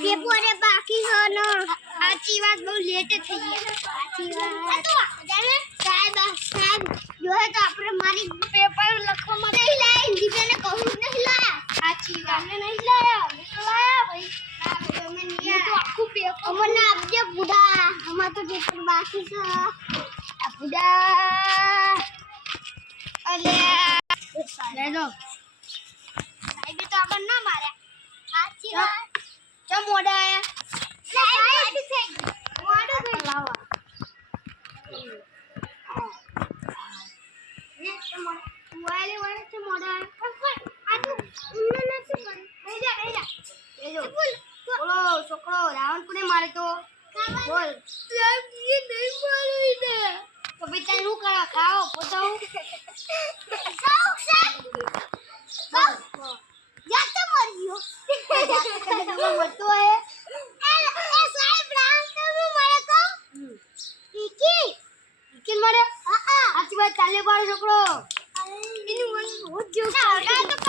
પેપરે બાકી છે ને સાચી વાત બહુ લેટ થઈ ગયા સાહેબ જો તો આપણે મારી પેપર લખવામાં નહીં લાય હિન્દી ને કહું નહીં લાયા સાચી વાત નહીં લાયા ભાઈ અમે નહીં તો આખું પેપર અમને આપજે બુડા અમાર તો પેપર બાકી છે આ બુડા અલે લેજો સાહેબ તો આગળ ના માર્યા સાચી વાત ચમ મોડા આયા મોડું થઈ લાવા વાલે વાલે છે મોડા આ તો ઉન્ને નથી પણ બેજા બેજો બોલો છોકરો રાવણ કોને મારે તો બોલ સાહેબ એ નહીં મારી ને તો બેટા શું કરો ખાઓ પોતાઓ જાતે મર્યો જાતે કદમ મરતો હે એ સાહેબ રામ તમે મારે તો ઈકી મારે આચી વાત ચાલે પાડો છોકરો એનું મન હોજ જો